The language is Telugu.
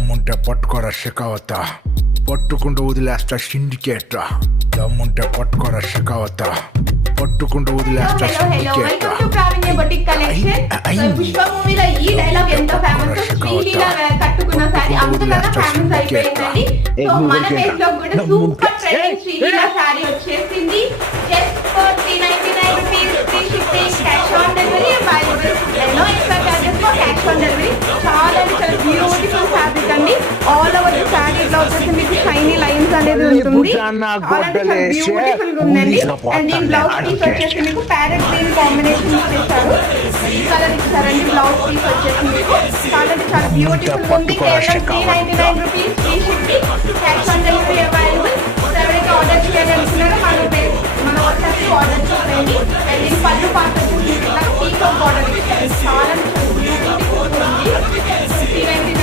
దమ్ముంటే పట్టుకోరా షెకావత, పట్టుకుంటూ వదిలేస్తా సిండికేట్. దమ్ముంటే పట్టుకోరా షెకావత, పట్టుకుంటూ వదిలేస్తా సిండికేట్. పుష్ప మూవీలో ఈ డైలాగ్ ఎంతో ఫేమస్. శ్రీలీల కట్టుకున్న సారీ అంతగా ఫేమస్ అయిపోయిందండి. సో మన పేజ్ లో కూడా సూపర్ ట్రెండింగ్ శ్రీలీల సారీ వచ్చేసింది. Just for 399 rupees, free shipping, cash on delivery available. No extra charges for cash on delivery. చాలా బ్యూటిఫుల్ ఫ్యాబ్రిక్ అండి. ఆల్ ఓవర్ ది సారీ లో వచ్చేసి మీకు షైనీ లైన్స్ అనేది ఉంటుంది. బ్యూటిఫుల్ గా ఉందండి. అండ్ దీని బ్లౌజ్ పీస్ వచ్చేసి మీకు ప్యారెట్ గ్రీన్ కాంబినేషన్ ఇచ్చేసారు. ఈ కలర్ ఇచ్చారండి. బ్లౌజ్ పీస్ వచ్చేసి మీకు చాలా బ్యూటిఫుల్ ఉంది. కేవలం 399 rupees, free shipping, cash on delivery available. ఎవరైతే ఆర్డర్ చేయాలనుకున్నారో మన వాట్సాప్ ఆర్డర్ చేయండి. అండ్ దీని పళ్ళు పార్ట్ వచ్చేసి పీకో ఆర్డర్ ఇచ్చారు. చాలా బ్యూటిఫుల్ ఉంది. 399